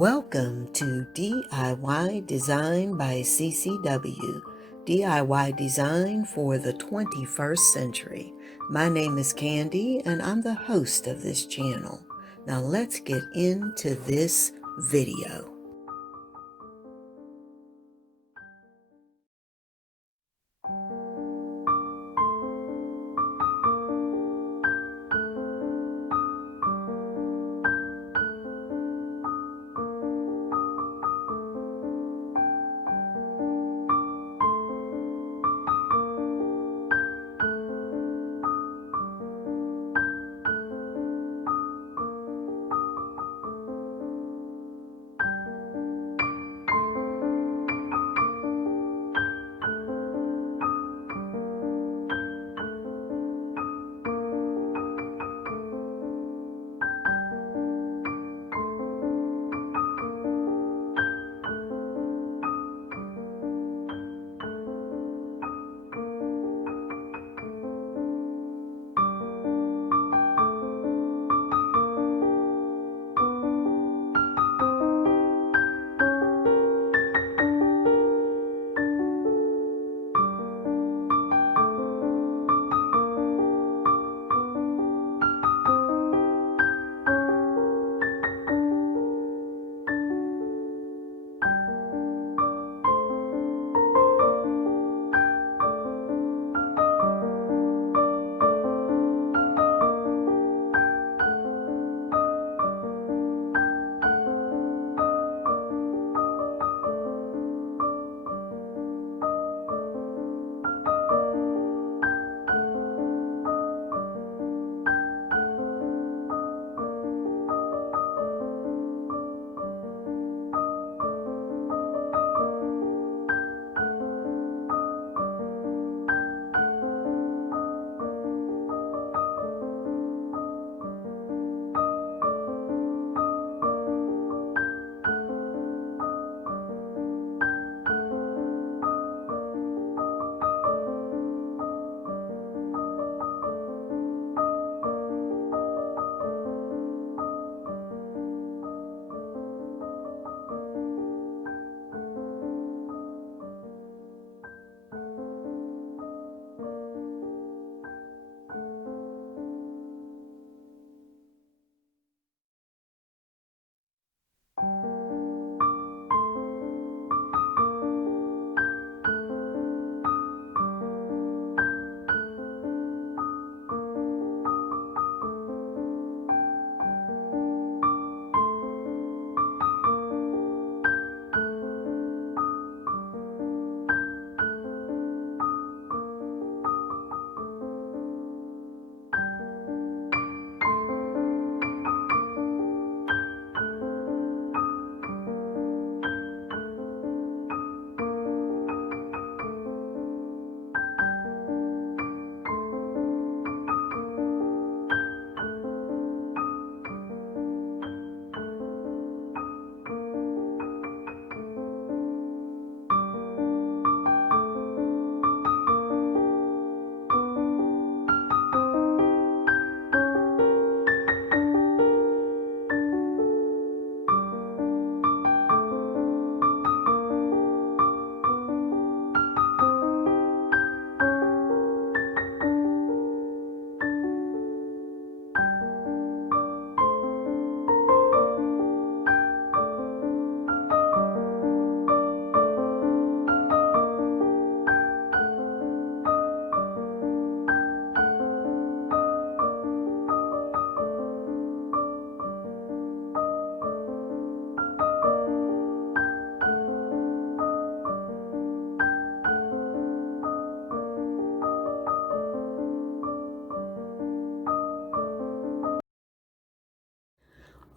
Welcome to DIY Design by CCW, DIY Design for the 21st Century. My name is Candy and I'm the host of this channel. Now let's get into this video.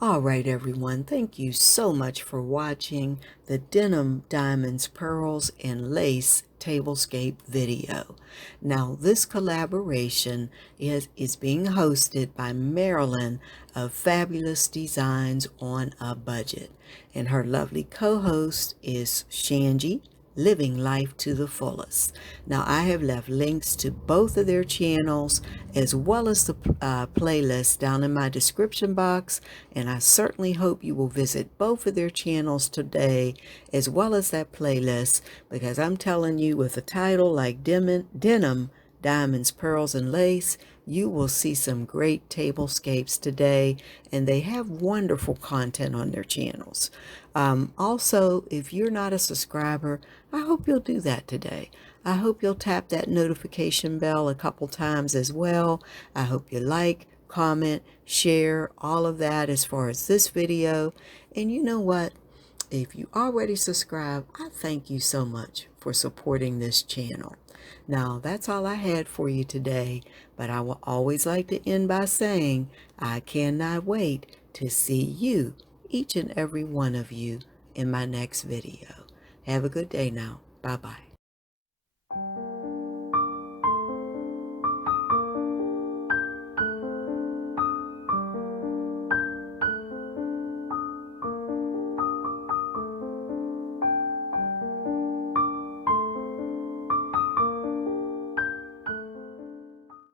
All right, everyone, thank you so much for watching the Denim, Diamonds, Pearls, and Lace Tablescape video. Now, this collaboration is being hosted by Marilyn of Fabulous Designs on a Budget, and her lovely co-host is Shangie. Living Life to the Fullest. Now, I have left links to both of their channels as well as the playlist down in my description box, and I certainly hope you will visit both of their channels today as well as that playlist, because I'm telling you, with a title like Denim, Diamonds, Pearls, and Lace, you will see some great tablescapes today, and they have wonderful content on their channels. Also, if you're not a subscriber, I hope you'll do that today. I hope you'll tap that notification bell a couple times as well. I hope you like, comment, share, all of that as far as this video. And you know what? If you already subscribe, I thank you so much for supporting this channel. Now, that's all I had for you today, but I will always like to end by saying I cannot wait to see you, each and every one of you, in my next video. Have a good day now. Bye-bye.